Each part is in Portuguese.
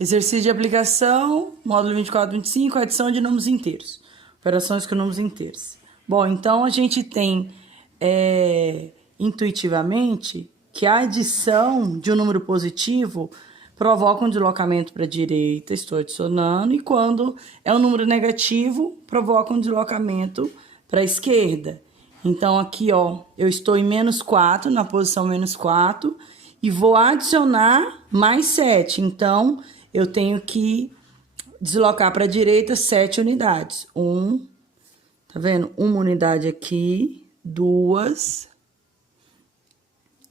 Exercício de aplicação, módulo 24, 25, adição de números inteiros. Operações com números inteiros. Bom, então a gente tem intuitivamente que a adição de um número positivo provoca um deslocamento para a direita, estou adicionando, e quando é um número negativo, provoca um deslocamento para a esquerda. Então, aqui, ó, eu estou em menos 4, na posição menos 4, e vou adicionar mais 7. Então, eu tenho que deslocar para a direita 7 unidades. Tá vendo? Uma unidade aqui, 2,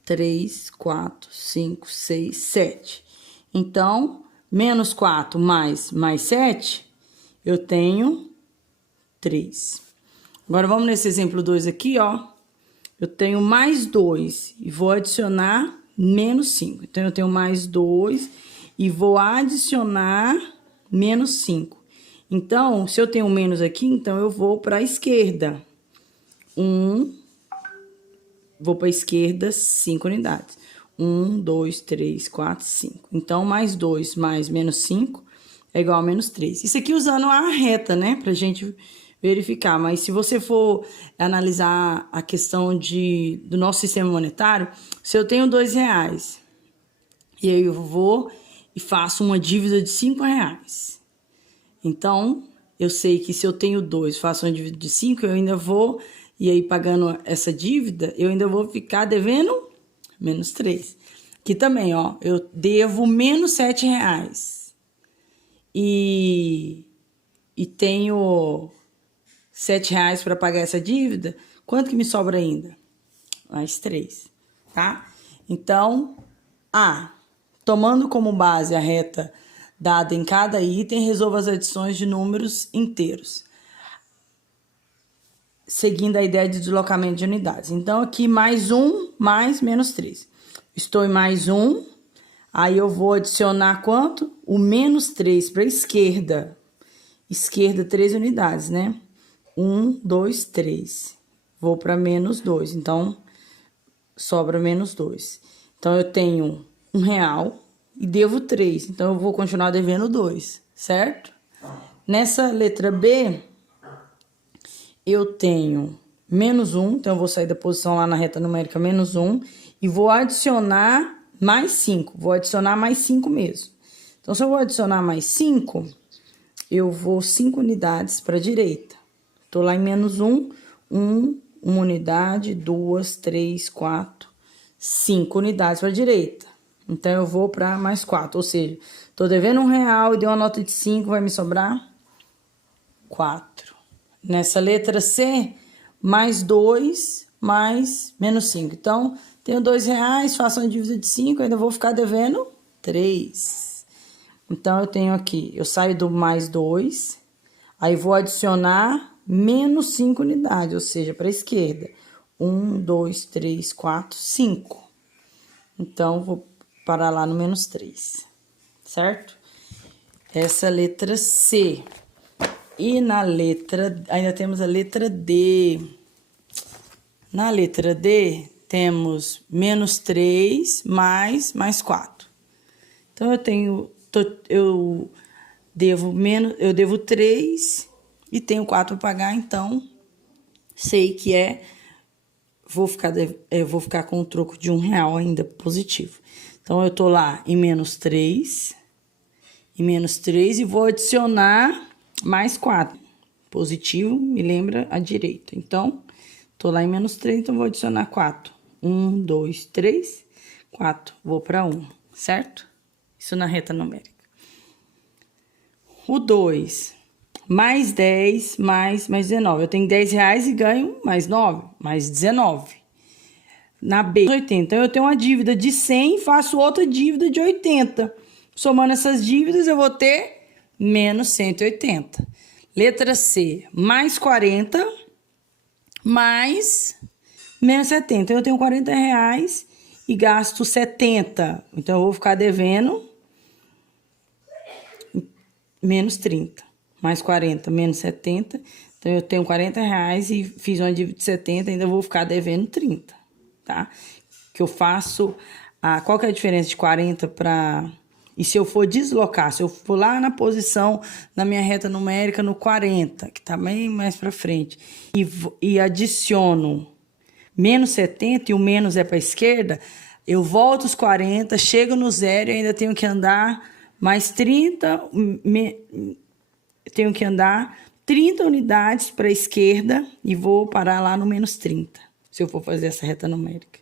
3, 4, 5, 6, 7. Então, menos 4 mais 7, eu tenho 3. Agora, vamos nesse exemplo 2 aqui, ó. Eu tenho mais 2 e vou adicionar menos 5. Então, eu tenho mais 2 e vou adicionar menos 5. Então, se eu tenho menos aqui, então eu vou para a esquerda. Vou para a esquerda 5 unidades. 1, 2, 3, 4, 5. Então, mais 2 mais menos 5 é igual a menos 3. Isso aqui usando a reta, né? Pra gente verificar. Mas se você for analisar a questão do nosso sistema monetário, se eu tenho R$2, e aí eu vou e faço uma dívida de R$5. Então, eu sei que se eu tenho 2, faço uma dívida de 5, eu ainda vou, e aí pagando essa dívida, eu ainda vou ficar devendo menos 3. Aqui também, ó, eu devo menos R$7. E tenho R$7 para pagar essa dívida, quanto que me sobra ainda? Mais 3, tá? Então, tomando como base a reta dada em cada item, resolva as adições de números inteiros, seguindo a ideia de deslocamento de unidades. Então, aqui mais 1 mais menos 3. Estou em mais 1, aí eu vou adicionar quanto? O menos 3 para a esquerda. Esquerda, 3 unidades, né? 1, 2, 3. Vou para menos 2, então sobra menos 2. Então, eu tenho R$1 e devo 3, então eu vou continuar devendo 2, certo? Nessa letra B, eu tenho menos 1, então eu vou sair da posição lá na reta numérica menos 1 e vou adicionar mais 5, vou adicionar mais 5 mesmo. Então, se eu vou adicionar mais 5, eu vou 5 unidades para a direita. Tô lá em menos 1, uma unidade, 2, 3, 4, 5 unidades para a direita. Então, eu vou para mais 4, ou seja, tô devendo R$1 e dei uma nota de 5, vai me sobrar 4. Nessa letra C, mais 2, mais menos 5. Então, tenho R$2, faço uma dívida de 5, ainda vou ficar devendo 3. Então, eu tenho aqui, eu saio do mais 2, aí vou adicionar menos 5 unidades, ou seja, para a esquerda. 1, 2, 3, 4, 5. Então, vou parar lá no menos 3, certo? Essa é a letra C. E na letra, ainda temos a letra D. Na letra D, temos menos 3 mais 4. Então, eu devo 3 e tenho 4 para pagar, então, sei que vou ficar com o troco de R$1 ainda positivo. Então, eu tô lá em menos 3, e vou adicionar mais 4. Positivo, me lembra a direita. Então, tô lá em menos 3, então vou adicionar 4. 1, 2, 3, 4. Vou para 1, certo? Isso na reta numérica. O 2, mais 10, mais 19. Eu tenho R$10 e ganho mais 9, mais 19. Na B, 80. Então, eu tenho uma dívida de 100 e faço outra dívida de 80. Somando essas dívidas, eu vou ter menos 180. Letra C, mais 40, mais menos 70. Então, eu tenho R$40 e gasto 70. Então, eu vou ficar devendo menos 30. Mais 40, menos 70. Então, eu tenho R$40 e fiz uma dívida de 70, ainda vou ficar devendo 30, tá? Que eu faço... qual que é a diferença de 40 para E se eu for deslocar, se eu for lá na posição, na minha reta numérica, no 40, que tá bem mais para frente, e adiciono menos 70 e o menos é para a esquerda, eu volto os 40, chego no zero e ainda tenho que andar mais 30, tenho que andar 30 unidades para a esquerda e vou parar lá no menos 30, se eu for fazer essa reta numérica.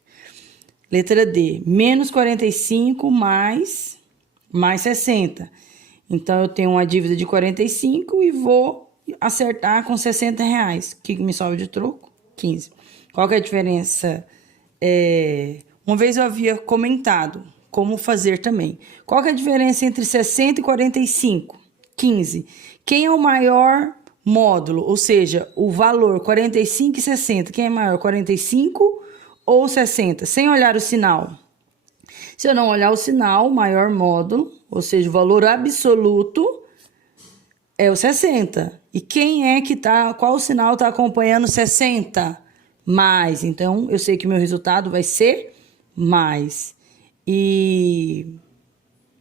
Letra D, menos 45 mais 60. Então, eu tenho uma dívida de 45 e vou acertar com R$60. O que me sobra de troco? 15. Qual que é a diferença? Uma vez eu havia comentado como fazer também. Qual que é a diferença entre 60 e 45? 15. Quem é o maior módulo? Ou seja, o valor 45 e 60. Quem é maior, 45 ou 60? Sem olhar o sinal. Se eu não olhar o sinal, o maior módulo, ou seja, o valor absoluto, é o 60. E quem é que tá, qual sinal está acompanhando 60? Mais. Então, eu sei que o meu resultado vai ser mais. E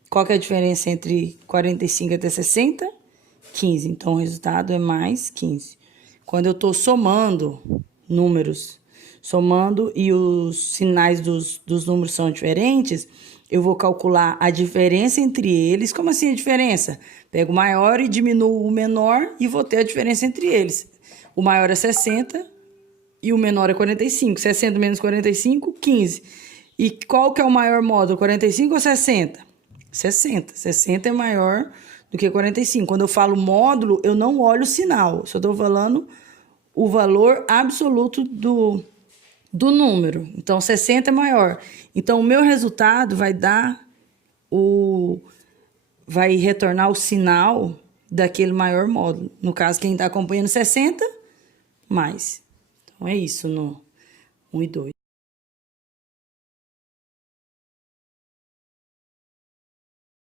qual que é a diferença entre 45 até 60? 15. Então, o resultado é mais 15. Quando eu estou somando números, e os sinais dos números são diferentes, eu vou calcular a diferença entre eles. Como assim a diferença? Pego o maior e diminuo o menor e vou ter a diferença entre eles. O maior é 60 e o menor é 45. 60 menos 45, 15. E qual que é o maior módulo, 45 ou 60? 60. 60 é maior do que 45. Quando eu falo módulo, eu não olho o sinal. Só estou falando o valor absoluto do número. Então, 60 é maior. Então, o meu resultado vai retornar o sinal daquele maior módulo. No caso, quem está acompanhando 60, mais. Então, é isso no 1 e 2.